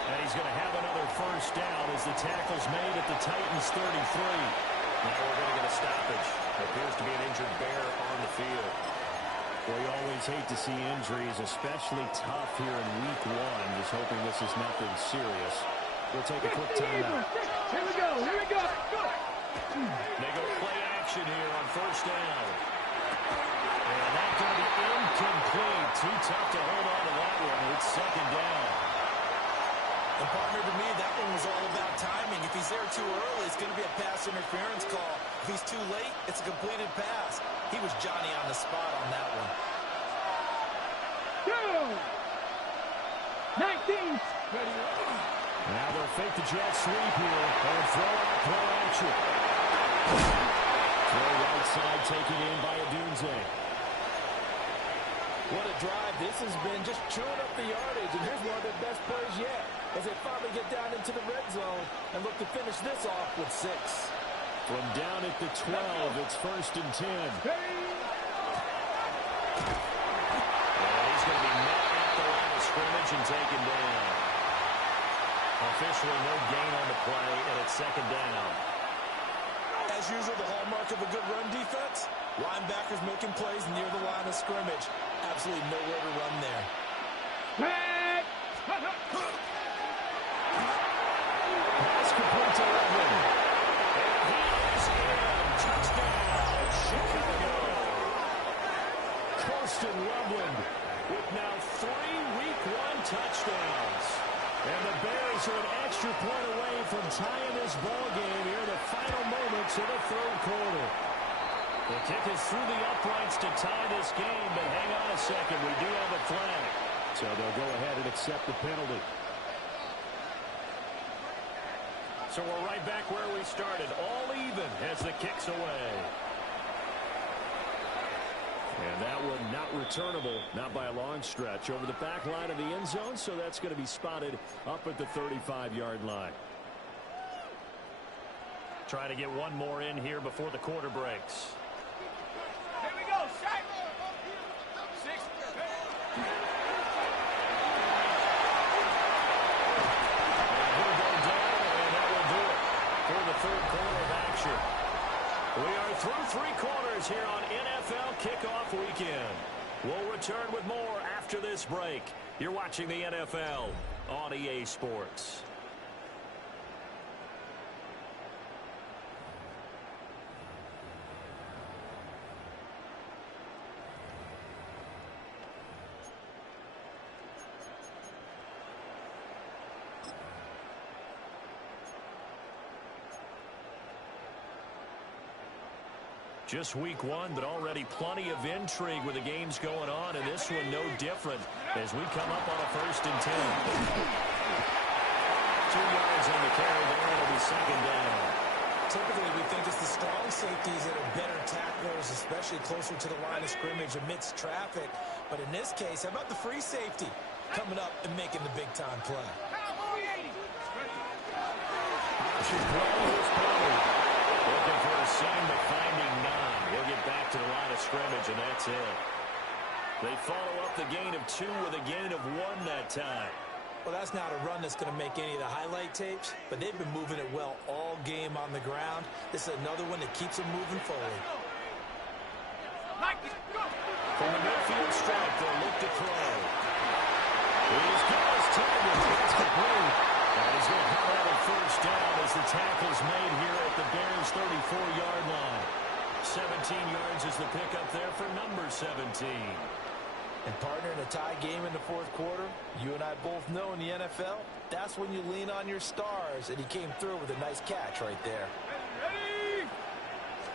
And he's going to have another first down as the tackle's made at the Titans 33. Now we're going to get a stoppage. There appears to be an injured Bear on the field. Well, you always hate to see injuries, especially tough here in week 1. Just hoping this is nothing serious. We'll take a quick timeout. Here we go. They go play action here on first down. And that's going to be incomplete. Too tough to hold on to that one. It's 2nd down. And partner, to me, that one was all about timing. If he's there too early, it's going to be a pass interference call. If he's too late, it's a completed pass. He was Johnny on the spot on that one. 19. Now they'll fake the jet sweep here and throw out play action. Throw right side taken in by Adunze. What a drive this has been, just chewing up the yardage. And here's one of their best plays yet as they finally get down into the red zone and look to finish this off with 6. From down at the 12, it's 1st and 10. And he's going to be met at the line of scrimmage and taken down. Officially no gain on the play, and it's second down. As usual, the hallmark of a good run defense, linebackers making plays near the line of scrimmage. Absolutely nowhere to run there. Pass complete to Loveland. And he is in. Touchdown, Chicago. Colston Loveland with now 3 Week 1 touchdowns. And the Bears are an extra point away from tying this ball game here in the final moments of the third quarter. The kick is through the uprights to tie this game, but hang on a second, we do have a flag. So they'll go ahead and accept the penalty. So we're right back where we started, all even as the kick's away. And that one not returnable, not by a long stretch, over the back line of the end zone, so that's going to be spotted up at the 35-yard line. Trying to get one more in here before the quarter breaks. Here we go, Shaq. 6. For the third quarter of action. We are through 3 quarters here on NFL Kickoff Weekend. We'll return with more after this break. You're watching the NFL on EA Sports. Just week 1, but already plenty of intrigue with the games going on, and this one no different as we come up on a 1st and 10. 2 yards on the carry there, and it'll be second down. Typically, we think it's the strong safeties that are better tacklers, especially closer to the line of scrimmage amidst traffic. But in this case, how about the free safety coming up and making the big-time play? Option play is Pollard. Looking for a seam, but finding none. He'll get back to the line of scrimmage, and that's it. They follow up the gain of 2 with a gain of 1 that time. Well, that's not a run that's going to make any of the highlight tapes, but they've been moving it well all game on the ground. This is another one that keeps them moving forward. From the midfield stripe, they'll look to throw. He's got his target. It's complete. And he's going to have another first down as the tackle's made here at the Bears' 34-yard line. 17 yards is the pickup there for number 17. And partner, in a tie game in the 4th quarter, you and I both know in the NFL, that's when you lean on your stars, and he came through with a nice catch right there.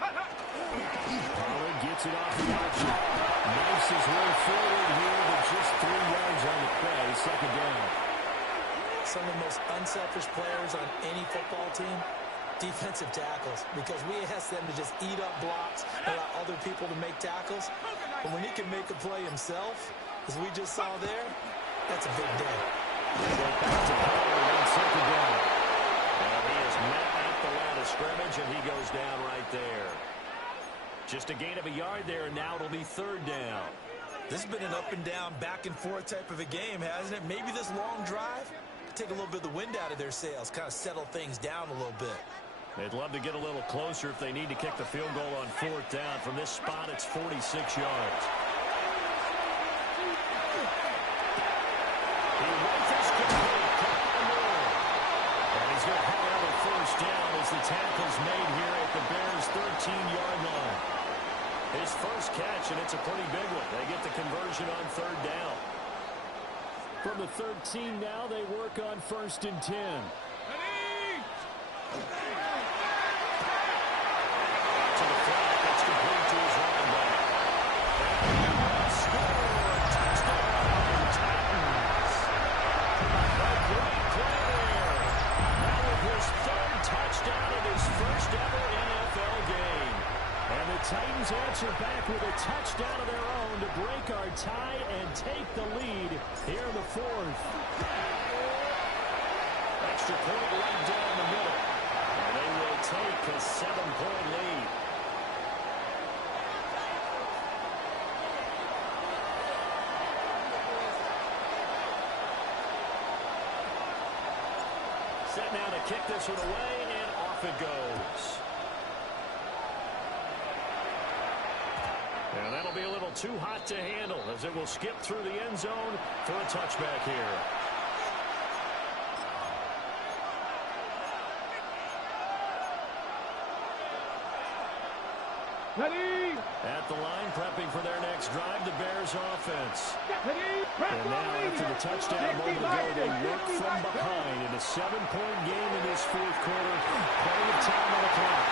Pollard gets it off the option. Knifes his way forward here, but just 3 yards on the play, second down. Some of the most unselfish players on any football team, defensive tackles, because we ask them to just eat up blocks and allow other people to make tackles. But when he can make a play himself, as we just saw there, that's a big day. Back to Pollard on second down. And he is met at the line of scrimmage, and he goes down right there. Just a gain of a yard there, and now it'll be third down. This has been an up and down, back and forth type of a game, hasn't it? Maybe this long drive take a little bit of the wind out of their sails, kind of settle things down a little bit. They'd love to get a little closer if they need to kick the field goal on 4th down. From this spot, it's 46 yards. He rifles complete. And he's going to have another first down as the tackle's made here at the Bears' 13-yard line. His first catch, and it's a pretty big one. They get the conversion on 3rd down. From the 13 now, they work on 1st and 10. Titans answer back with a touchdown of their own to break our tie and take the lead here in the 4th. Extra point right down the middle. And they will take a 7-point lead. Set now to kick this one away, and off it goes. And that'll be a little too hot to handle as it will skip through the end zone for a touchback here. Ready. At the line, prepping for their next drive, the Bears offense. Ready. And now, after the touchdown a moment ago, they work from behind in a 7-point game in this fourth quarter. Plenty of time on the clock.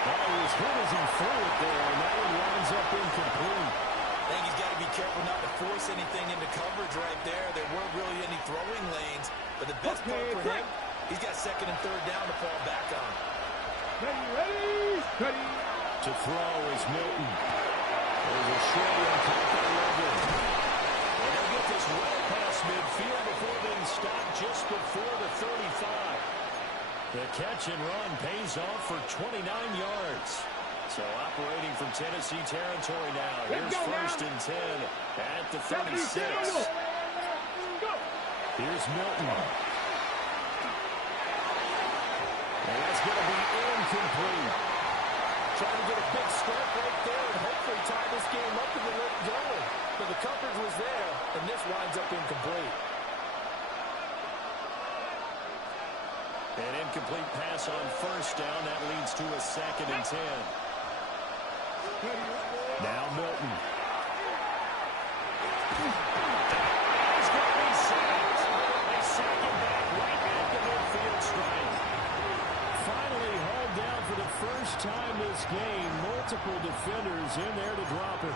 Well, he was hit as he threw it there, and that one winds up incomplete. I think he's got to be careful not to force anything into coverage right there. There weren't really any throwing lanes, but the best part for him, he's got second and third down to fall back on. Ready. To throw is Milton. There's a short one caught by Logan. And they'll get this well past midfield before being stopped just before the 35. The catch and run pays off for 29 yards. So operating from Tennessee territory now. Here's first and 10 at the 36. Here's Milton. And that's going to be incomplete. Trying to get a big start right there and hopefully tie this game up in the late going. But the coverage was there, and this winds up incomplete. An incomplete pass on first down. That leads to a second and 10. Now Milton. He's going to be sacked. They sack him back right at the midfield stripe. Finally hauled down for the first time this game. Multiple defenders in there to drop him.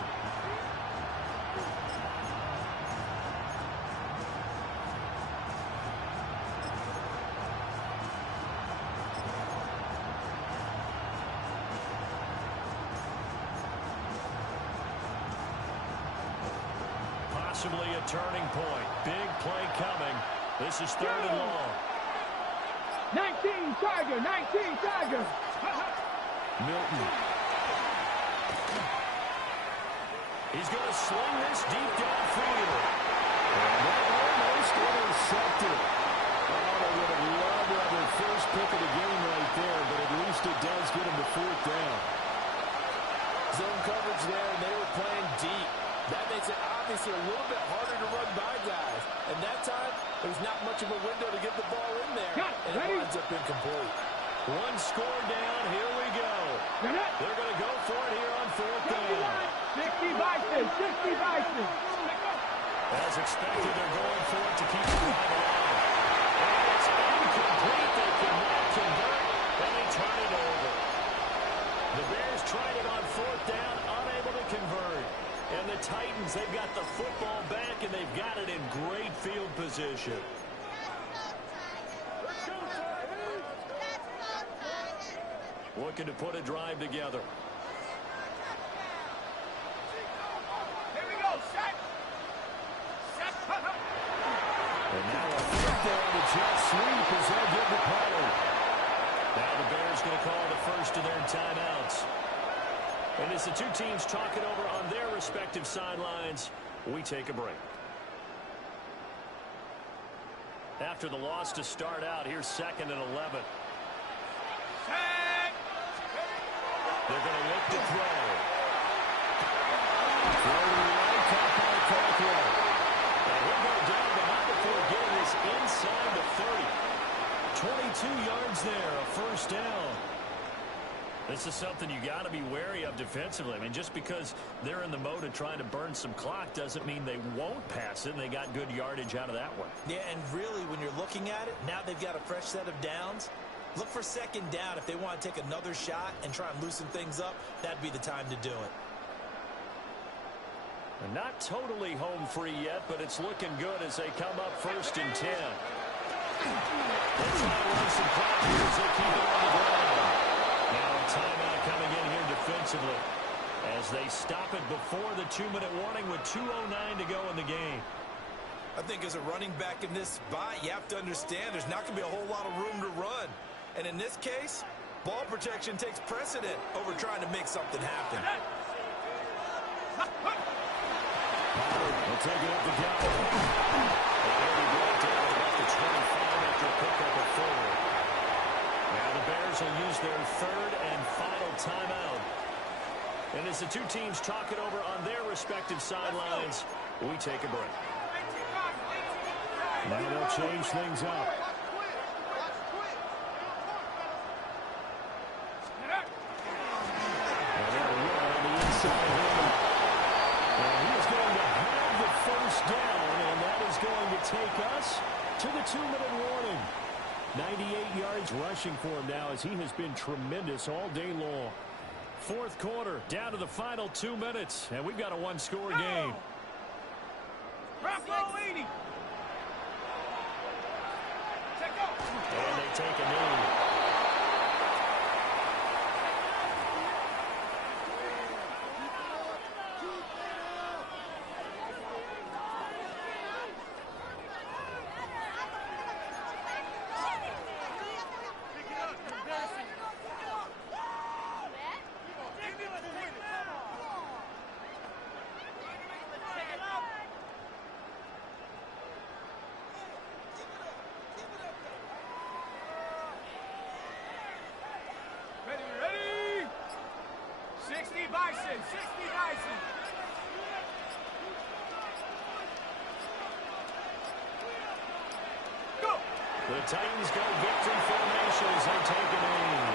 Possibly a turning point. Big play coming. This is third and long. 19 Tiger. Milton. He's going to sling this deep downfield. And that almost intercepted. Oh, they would have loved to have their first pick of the game right there, but at least it does get them to fourth down. Zone coverage there, and they were playing deep. That makes it obviously a little bit harder to run by guys. And that time, there was not much of a window to get the ball in there, and it winds up incomplete. One score down, here we go. They're going to go for it here on fourth down. 60 Bison. As expected, they're going for it to keep the drive alive. And it's incomplete. They cannot convert, and they turn it over. The Bears tried it on fourth down, unable to convert. And the Titans, they've got the football back, and they've got it in great field position. Looking to put a drive together. Here we go, set. And now a fourth down to jet sweep as they'll give the play. Now the Bears going to call the first of their timeouts. And as the two teams talk it over on their respective sidelines, we take a break. After the loss to start out, here's second and 11. They're going to look to throw. Throw to the right, caught by Cockrell. And he'll go down, but not before getting this inside the 30. 22 yards there, a first down. This is something you got to be wary of defensively. I mean, just because they're in the mode of trying to burn some clock doesn't mean they won't pass it, and they got good yardage out of that one. Yeah, and really, when you're looking at it, now they've got a fresh set of downs. Look for second down. If they want to take another shot and try and loosen things up, that'd be the time to do it. And not totally home free yet, but it's looking good as they come up first and 10. They're trying to run some clock here as they keep it on the ground. Now a timeout coming in here defensively as they stop it before the 2-minute warning with 2:09 to go in the game. I think as a running back in this spot, you have to understand there's not going to be a whole lot of room to run. And in this case, ball protection takes precedent over trying to make something happen. They'll take it up the gut. And he'll be brought down at about the 25 after a pickup of Tigers will use their third and final timeout. And as the two teams talk it over on their respective sidelines, we take a break. Now they'll change things up. And there we go on the inside hand. And he's going to have the first down, and that is going to take us to the 2-minute warning. 98 yards rushing for him now as he has been tremendous all day long. Fourth quarter, down to the final 2 minutes, and we've got a one-score game. And they take a knee. Ready? 60 Bison, 60 Bison. Go! The Titans go victory formation as they take a knee.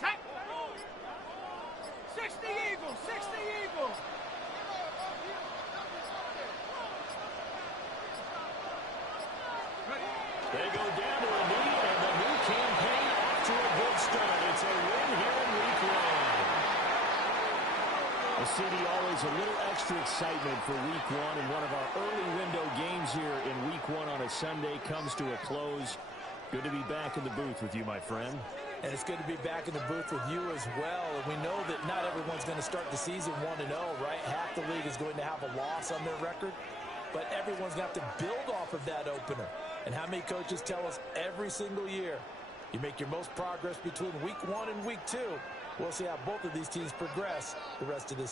Set. 60 Eagles, 60 Eagles. They go down to a knee, and the new campaign off to a good start. It's a win here in week one. Well, CD, always a little extra excitement for week one, and one of our early window games here in week one on a Sunday comes to a close. Good to be back in the booth with you, my friend. And it's good to be back in the booth with you as well. And we know that not everyone's going to start the season 1-0, right? Half the league is going to have a loss on their record. But everyone's got to build off of that opener. And how many coaches tell us every single year, you make your most progress between week 1 and week 2. We'll see how both of these teams progress the rest of this season.